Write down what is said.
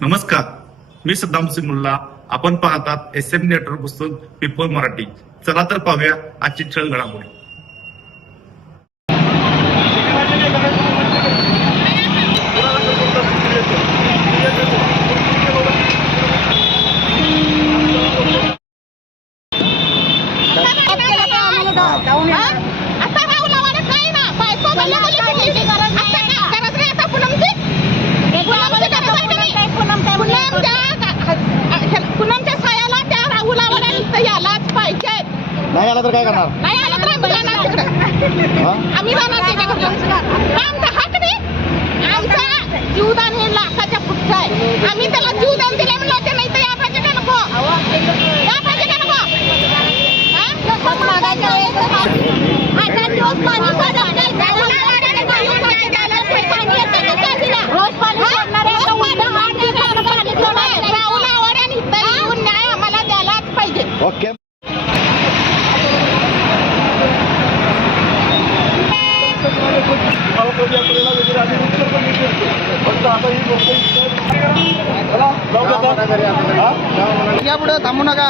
नमस्कार, मी सद्दाम सिंगुल्ला. आपण पाहतात SM नेटवर्क पुस्तक पीपल मराठी. चला तर पाहूया आजची ठळक घडामोडी. पुनमच्या सायाला त्या राहुलावर यालाच पाहिजे. नाही आला तर काय करणार? नाही आला तर आम्ही जाणार तिकडे. आम्ही जाणार त्याच्याकडे. आमचा हक नाही. आमचा जीवदान हे लाखाच्या पुढचं आहे. आम्ही त्याला जीवदान दिले म्हणलं ते नाही तर या पाहिजे का नको? या पाहिजे का नको? आठ दिवस पाणी सोडत नाही. रोज पाणी सोडणारे पाणी सोडाय राहुलावर आणि इथं येऊन न्याय आम्हाला द्यायलाच पाहिजे. ओके. पुढे थांबू नका.